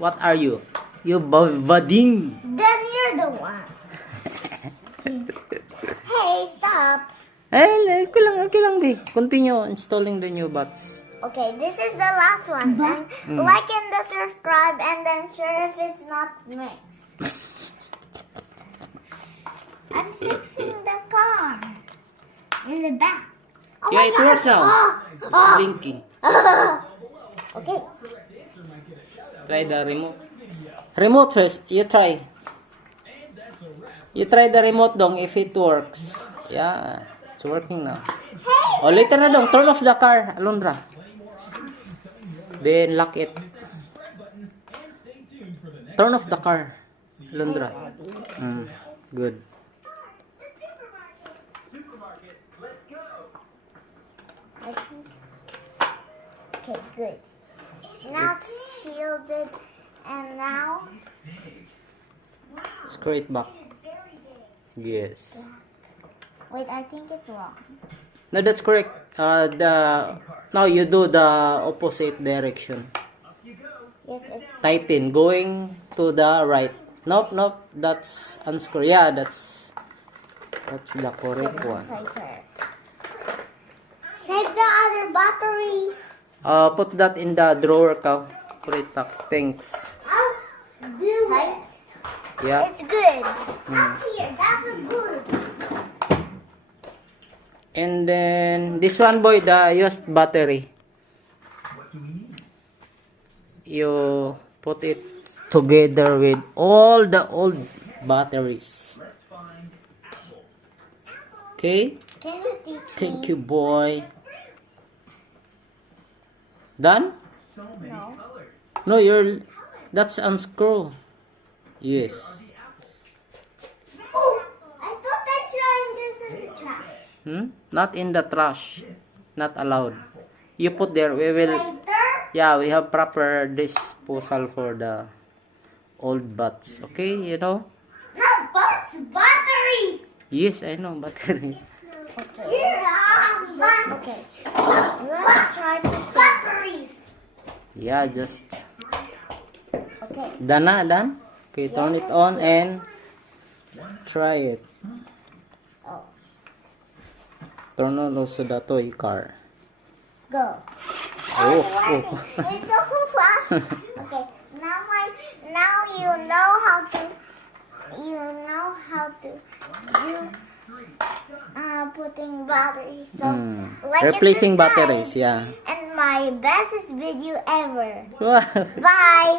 What are you? You bading. Then you're the one. Hey, stop. Okay lang, di. Continue installing the new bots. Okay, this is the last one. And like and the subscribe and then share if it's not mixed. I'm fixing the car in the back. Oh Yeah, my it God. works now. It's blinking. Okay. Try the remote. Remote first. You try. You try the remote dong if it works. Yeah, it's working now. Hey. Oh, later na dong. Turn off the car, Alondra. Then lock it. Turn off the car, Alondra. Good. I think. Okay, good. Now it's shielded, and now. Screw it back. Yes. Wait, I think it's wrong. No, that's correct. Now you do the opposite direction. Yes, it's. Tighten, going to the right. Nope. That's unscrew. Yeah, that's the correct one. Tighter. Save the other batteries. Put that in the drawer, cow. Put it back. Thanks. I'll do it. Yeah. It's good. That's here. That's a good. And then this one, boy, the used battery. You put it together with all the old batteries. Okay. Can you teach Thank me? you, boy. Done? No. No, that's unscrew. Yes. Oh, I thought I throwing this in the trash. Not in the trash. Not allowed. You put there. We will. Later. Yeah, we have proper disposal for the old butts. Okay, you know? Not butts, batteries. Yes, I know, battery. Okay. Here are okay. Let's try to batteries. Yeah, just Okay. done na, done. Okay, turn it on and try it. Oh, Turn on also the toy car. go. Oh, It's so fast. Okay. Now you know how to do putting batteries. So like and Replacing subscribe. batteries, yeah. And my bestest video ever. Wow. Bye.